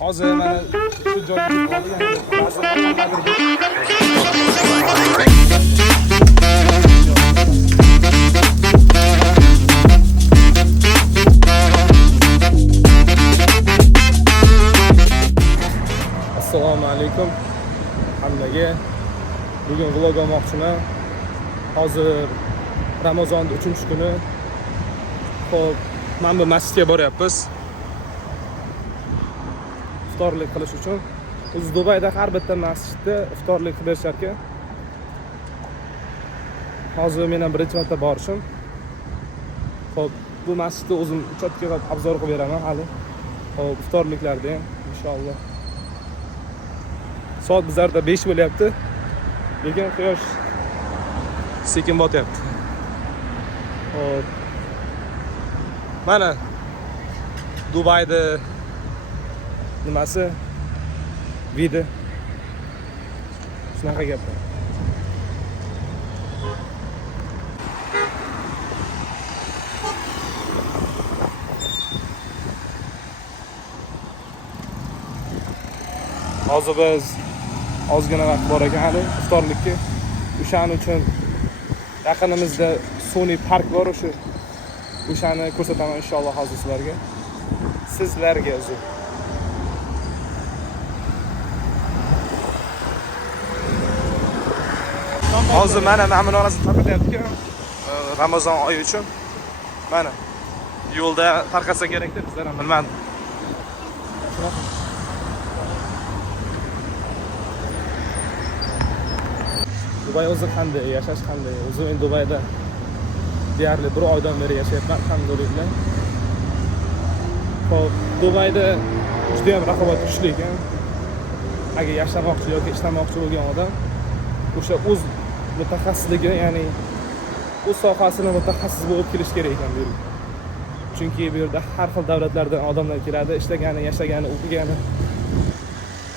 Hozir mana shu joyga kelib qoldik. Assalomu alaykum hammaga. Bugun vlog olmoqchiman. Hozir Ramazonning 3-kuni. Xo'p, mana bu masjidga boryapmiz. Iftorlik qilish uchun. Biz Dubayda har bitta masjidda iftorlik qilib berishar ekan. Hozir men ham birinchi marta borishim. Xo'p, bu masjidni o'zim cho'tga obzor qilib beraman hali. Xo'p, iftorliklarda ham inshaalloh. Soat bizlarda 5 bo'lyapti. Lekin quyosh sekin botyapti. Xo'p. Mana Dubayda nimasi? Vidi. Shunaqa gaplar. Hozir biz ozgina vaqt bor ekan hali iftorlikka. O'shaning uchun yaqinimizda sun'iy park bor, o'shani ko'rsataman inshaalloh hozir sizlarga o'zi. Hozir mana ma'murlarimizni tarqatyapti-ku Ramazon oyi uchun. Mana yo'lda tarqatsa kerak deb bizlar ham bilmadim. Dubay o'zi qanday, yashash qanday? O'zi men Dubayda deyarli 1 oydan beri yashayapman, alhamdulillah. Xo'p, Dubayda juda ham raqobat kuchli ekan. Agar yashamoqchi yoki ishlamoqchi bo'lgan odam o'sha o'z mutaxassisligi, ya'ni o'z sohasini mutaxassis bo'lib kelish kerak ekan bu yerga. Chunki bu yerda har xil davlatlardan odamlar keladi, ishlagani, yashagani, o'qigani.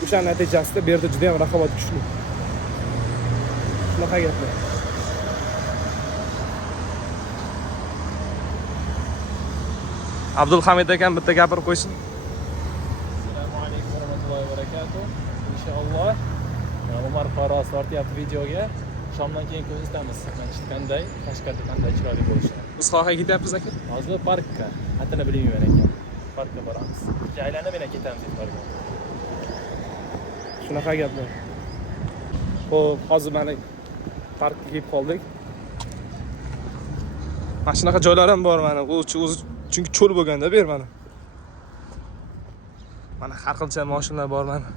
O'sha natijasida bu yerda juda ham raqobat kuchli. Shunaqa gaplar. Abdulhamid akam bitta gapirib qo'ysin. Assalomu alaykum va rahmatullohi va barakatuh. Inshaalloh Umar Faros tortyapti videoga. Shomdan keyin ko'rsatamiz masjid qanday, Tashkentda qanday chiroyli bo'lishini. Biz xohga ketyapmiz aka. Hozir parkka, xatini bilmayman ekan. Parkka boramiz. Aylanib yana ketamiz iftorga. Shunaqa gaplar. Xo'p, hozir mana parkga kelib qoldik. Mana shunaqa joylar ham bor mana. O'zi chunki cho'l bo'lganda bu yer mana. Mana har xilcha mashinalar bor mana.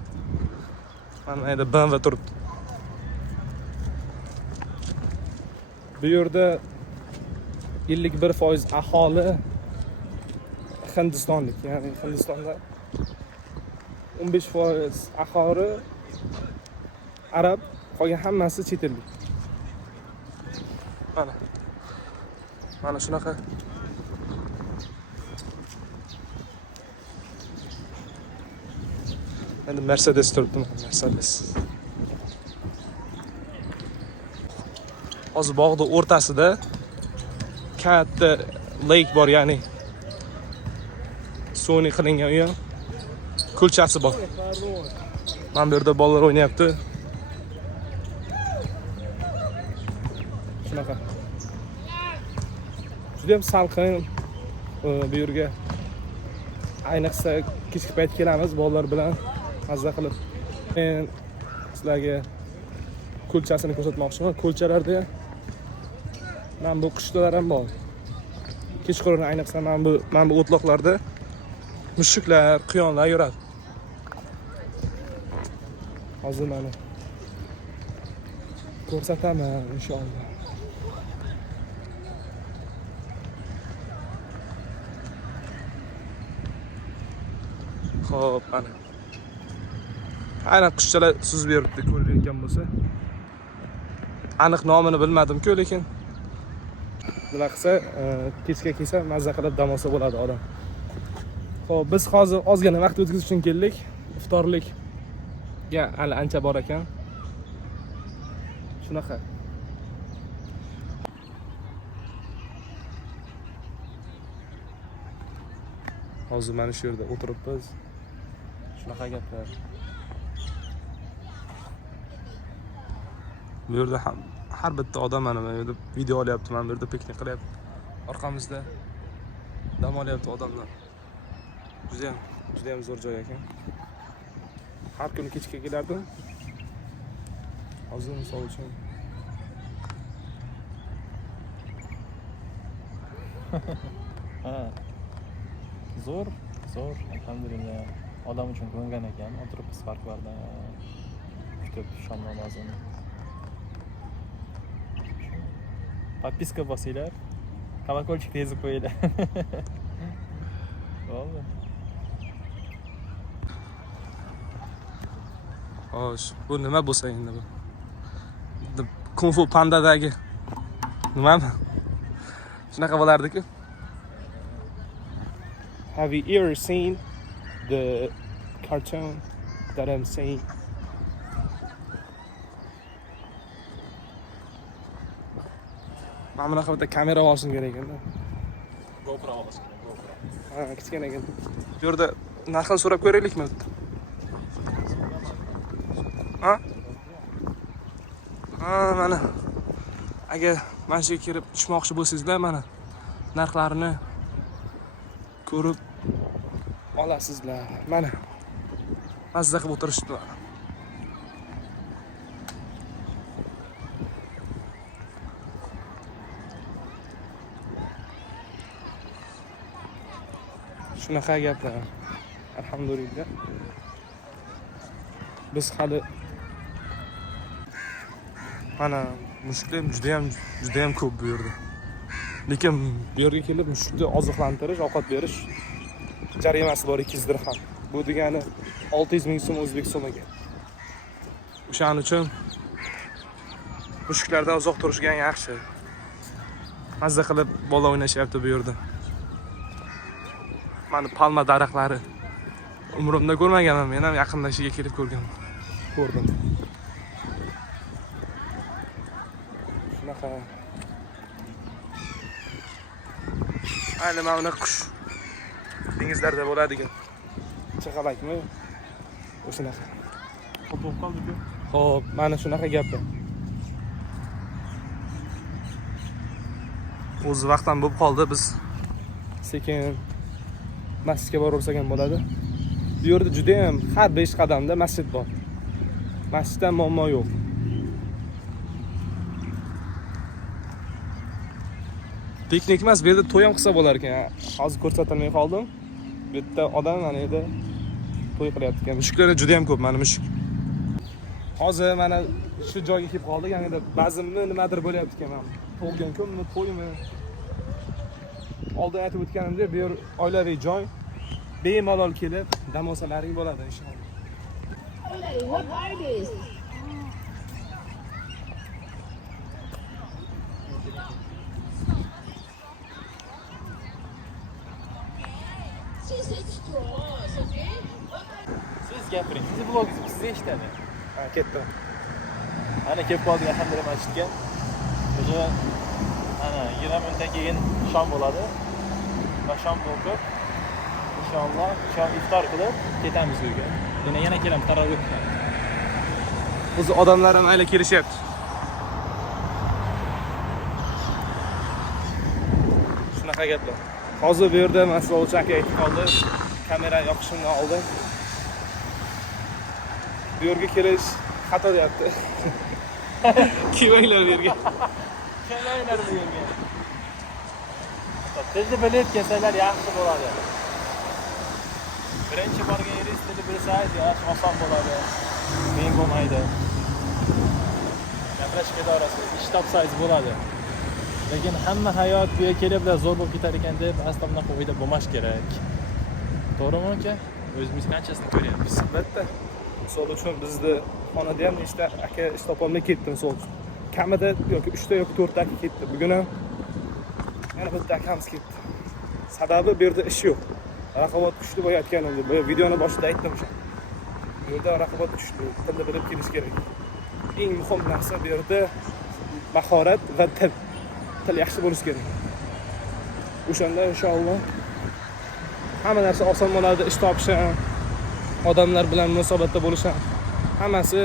Mana bu yerda BMW turibdi. Bu yerda 51% aholi Hindistonlik, ya'ni Hindistonda 15% aholi arab, qolgan hammasi chet ellik. Mana shunaqa. Endi Mercedes turibdi, Mercedes. Hozir bog'da o'rtasida katta lake bor, ya'ni sun'iy qilingan uy ham. Ko'lchasi bor. Mana bu yerda bolalar o'ynayapti. Shunaqa. Juda ham salqin bu yerga. Ayniqsa kechki payt kelamiz bolalar bilan mazza qilib. Men sizlarga ko'lchasini ko'rsatmoqchiman. Ko'lchalarda mana bu qushlar ham bor. Kechqurun ayniqsa mana bu o'tloqlarda mushuklar, quyonlar yuradi. Hozir mana ko'rsataman inshaalloh. Xo'p, mana. Aynan qushchalar suzib yuribdi, ko'rgan bo'lsa. Aniq nomini bilmadim-ku, lekin nima qilsa, kechga kelsa mazza qilib dam olsa bo'ladi odam. Xo'p, biz hozir ozgina vaqt o'tkazish uchun keldik. Iftorlikga hali ancha bor ekan. Shunaqa. Hozir mana shu yerda o'tiribmiz. Shunaqa gaplar. Bu yerda ham har bitta odam mana bu yerda video olyapti, mana bu yerda piknik qilyapti. Orqamizda dam olyapti odamlar. Juda ham zo'r joy ekan. Har kuni kechga kelardim. Hozir misol uchun Ha. Zo'r, alhamdulillah. Odam uchun ko'ngan ekan, o'tiribmiz parklarda kutib shom namozini. Подписка bosinglar. Kolokolchikni ezib qo'yinglar. Bo'ldi. xo'sh, bu nima bo'lsa endi bu? Kung Fu Pandadagi nimami? Shunaqa bo'lardi-ku. Have you ever seen the cartoon that I'm saying? Mana bunaqa bitta kamera olishim kerak ekan. GoPro olish kerak, GoPro. Ha, kichkina ekan. Bu yerda narxini so'rab ko'raylikmi? Ha? Ha, mana. Agar mana shu yerga kirib tushmoqchi bo'lsangizlar, mana narxlarini ko'rib olasizlar. Mana. Mazza qilib o'tirishdi. Shunaqa gaplar. Alhamdulillah. Biz hali mana mushuklar juda ham ko'p bu yerda. Lekin bu yerga kelib mushukni oziqlantirish, ovqat berish jarimasi bor 200 dirham. Bu degani 600 ming so'm o'zbek so'miga. O'shaning uchun mushuklardan uzoq turishgan yaxshi. Mazza qilib bola o'ynashyapti bu yerda. Mana palma daraxtlari. Umrimda ko'rmaganman, men ham yaqinlashiga kelib ko'rdim. Shunaqa. Ayni mana buni qush dengizlarda bo'ladigan chaqalakmi? O'shanaqa. Qo'pib qoldi-ku. Xo'p, mana shunaqa gaplar. O'z vaqtdan bo'lib qoldi, biz sekin masjidga boraversak ham bo'ladi. Bu yerda juda ham har 5 qadamda masjid bor. Masjiddan muammo yo'q. Piknik emas, bu yerda to'y ham qilsa bo'lar ekan. Hozir ko'rsatilmay qoldim. Bu yerda odam mana yerda to'y qilyapti ekan. Mushuklar juda ham ko'p, mana mushuk. Hozir mana shu joyga kelib qoldik. Ya'ni ba'zimni nimadir bo'lyapti ekan mana. Tug'ilgan kunmi, to'ymi? Oldin aytib o'tganimdek, bu yer oilaviy joy. Bemalol kelib dam olsalaring bo'ladi inshaalloh. Hey, what are these? She said straws, okay? Siz gapiring. Siz blogingizni siz eshitadi. Ha, ketdi. Ana kelib qoldik alhamdulillah masjidga. O'sha ana 20 minutdan keyin shom bo'ladi. Va shom o'qib inshaalloh shom iftor qilib ketamiz uyga. Yana kelamiz taroveh. O'zi odamlar ham ayla kelishyapti. Shunaqa gaplar. Hozir bu yerda mas'ul aka aytib qoldi. Kamera yoqishimdan oldin bu yerga kelish xato deyapti. Kelmanglar bu yerga. Kelmanglar bu yerga. Tilni bilib kelsalar yaxshi bo'ladi. Birinchi borgan yeringiz tilni bilsangiz yaxshi oson bo'ladi. Qiyin bo'lmaydi. Gaplashib ketarasiz, ish topsangiz bo'ladi. Lekin hamma hayot bu yerga kelib zo'r bo'lib ketar ekan deb aslo bunaqa o'yda bo'lmash kerak. To'g'rimi aka? O'zimiz qanchasini ko'ryapmiz. Albatta. Misol uchun bizni xonada ham nechta aka ish topolmay ketdi misol uchun. Kamida yoki 3 ta yoki 4 ta aka ketdi. Bugun ham yana bitta akamiz ketdi. Sababi bu yerda ish yo'q. Raqobat kuchli bo'layotganini bu videoni boshida aytdim o'sha. Bu yerda raqobat kuchli, tilni bilib kelish kerak. Eng muhim narsa bu yerda mahorat va til yaxshi bo'lishi kerak. O'shanda inshaalloh hamma narsa oson bo'ladi, ish topish ham. odamlar bilan munosabatda bo'lish ham hammasi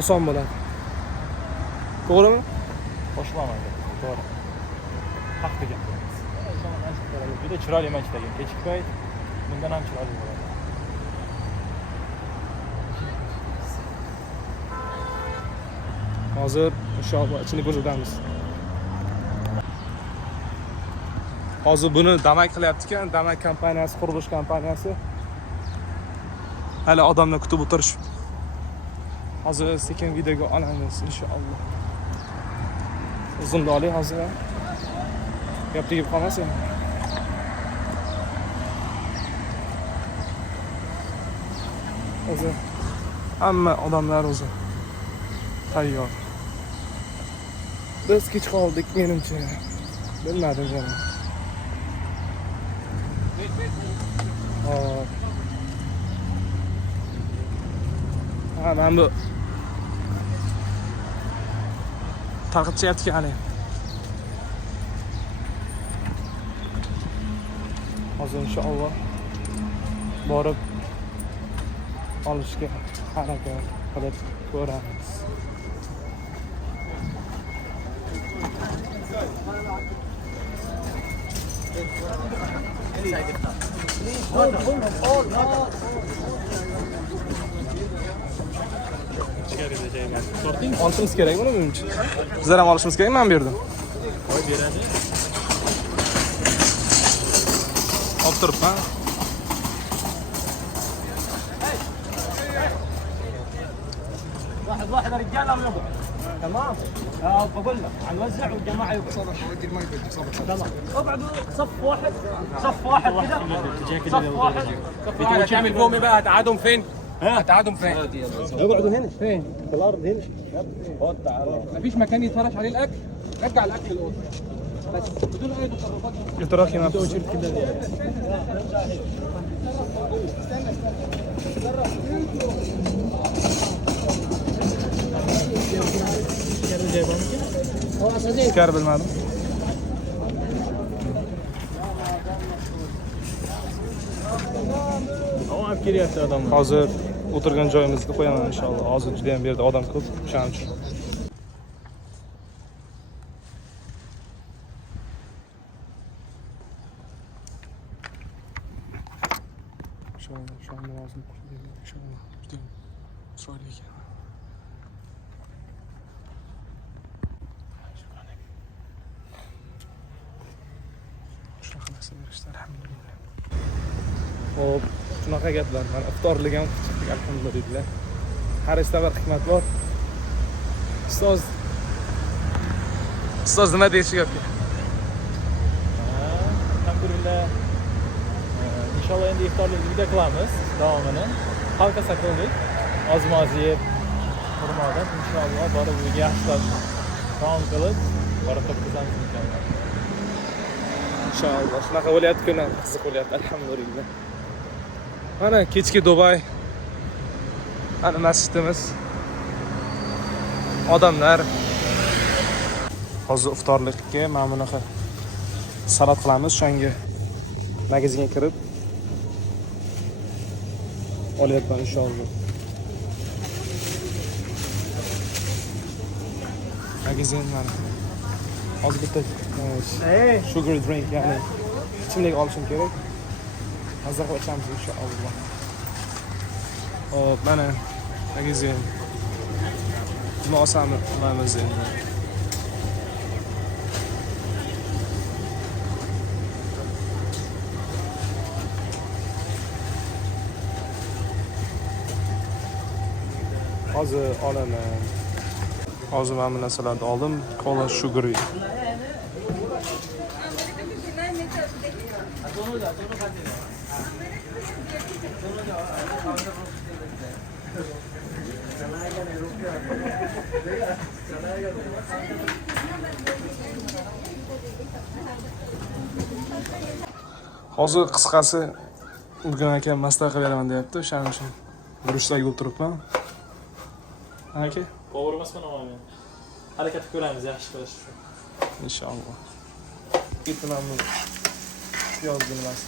oson bo'ladi. To'g'rimi? Qo'shilaman. To'g'ri. Haq degan. Juda chiroyli match degan. Kechki payt bundan ham chiroyli bo'ladi. Hozir inshaalloh ichini ko'rsatamiz. Hozir buni Damak qilyapti-kan, Damak kompaniyasi, qurilish kompaniyasi. Hali odamlar kutib o'tirish. Hozir sekin videoga olamiz inshaalloh. Uzun oling hozir. Gap tegib qolmasin. O'zi hamma odamlar o'zi tayyor. Biz kech qoldik menimcha. Bilmadim yana. Ben bu tarqatyapti yani. Hozir inshaalloh borib olishga harakat qilib ko'ramiz. Olishimiz kerak buni menimcha. Bizlar ham olishimiz kerak, men berdim. Qo'y beradi. Olib turibman. واحد رجال يقعد تمام بقول لك هنوزع والجماعه يقعدوا تمام اقعدوا صف واحد كذا صف واحد انت تعمل فوق بقى هتقعدهم فين؟ هتقعدهم فين؟ اقعدوا هنا فين؟ في الارض هنا خد تعالى مفيش مكان يتفرش عليه الاكل؟ رجع الاكل للاوضه بس بدون اي تصرفات. Götürək yana. Iskar bilmadim. Havo kelyapti odamlar. Hozir o'tirgan joyimizga qo'yaman inshaalloh. Hozir juda ham bu yerda odam ko'p, o'shaning uchun. Şu an lazım. Şu an juda chiroyli ekan. Shunaqa narsa berishdi, alhamdulillah. Hop, shunaqa gaplar. Mana iftorlik ham chiqdik, alhamdulillah. Har ishda bir hikmat bor. Ustoz nima deyishyapti? Alhamdulillah. İnşallah endi iftorlik video qilamiz davomini. Halqa qildik. Oz-moz yeb, xurmodan inshaalloh borib uyga yaxshilab taom qilib, borib o'tkazamiz inshaalloh. İnşallah. Shunaqa bo'lyapti, kun ham qiziq bo'lyapti, alhamdulillah. Mana kechki Dubay. Ana masjidimiz. Odamlar. Hozir iftorlikka mana bunaqa salat qilamiz, o'shanga magazinga kirib olyapman inshaalloh. Magazin mana. Hozir bitta sugar drink, ya'ni ichimlik olishim kerak. Mazza qilib ichamiz inshaalloh. Hop, mana magazin. Nima olsam qilamiz endi. Hozir olaman. Hozir mana bu narsalarni oldim. Cola sugary. Hozir qisqasi bugun aka maslahat qilib beraman deyapti, o'shaning uchun guruchdagi bo'lib turibman. Aka, Qo'yvormasman men. Harakat ko'ramiz yaxshi qilish uchun. inshaalloh. Bitta mana bu piyozli nimasi.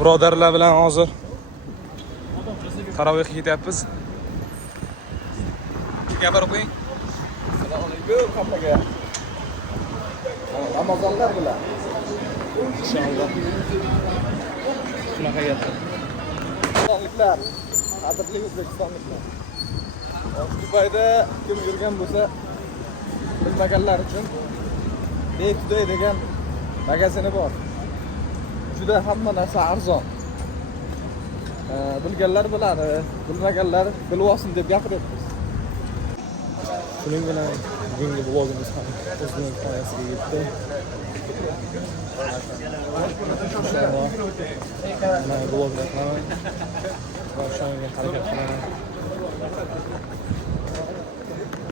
Birodarlar bilan hozir tarovehga ketyapmiz. Gapirib qo'ying. Assalomu alaykum hammaga. Ramazonlar bilan. Inshaalloh. Shunaqa gaplar. O'zbekistonliklar, qadrli o'zbekistonliklar. Dubayda kim yurgan bo'lsa, bilmaganlar uchun Day Today degan magazini bor. Juda hamma narsa arzon. Bilganlar biladi, bilmaganlar bilib olsin deb gapiryapmiz. Shuning bilan bugungi vlogimiz ham o'zining nihoyasiga yetdi. Inshaalloh mana vloglar ham va o'shanga harakat qilaman.